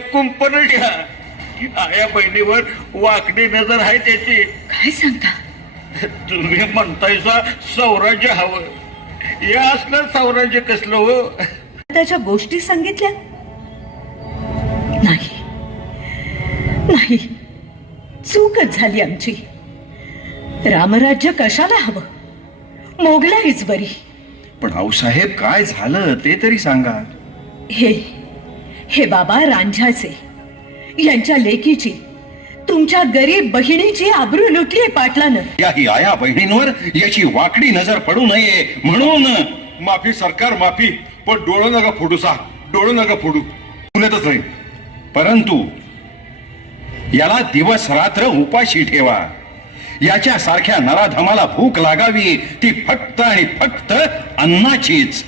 कुंपण घ्या की आया बहिणीवर वाकडी नजर आहे त्याची. काय सांगता? तुम्ही म्हणतायसा स्वराज्य हवं, हे असलं स्वराज्य कसलं हो? त्याच्या गोष्टी सांगितल्या नाही, नाही, चूकच झाली आमची. रामराज्य कशाला हवं? मोगलाईच बरी. पण आऊसाहेब काय झालं ते तरी सांगा. हे बाबा रांझाचे, यांच्या लेकीची, तुमच्या गरीब बहिणीची आबरू लुटली पाटलानं. याही आया बहिणींवर याची वाकडी नजर पडू नये म्हणून. माफी सरकार, माफी. पण डोळं नका फोडू सा, डोळं नका फोडू. पुण्यातच नाही. परंतु याला दिवस रात्र उपाशी ठेवा. याच्या सारख्या नराधमाला भूक लागावी ती फक्त आणि फक्त अन्नाचीच.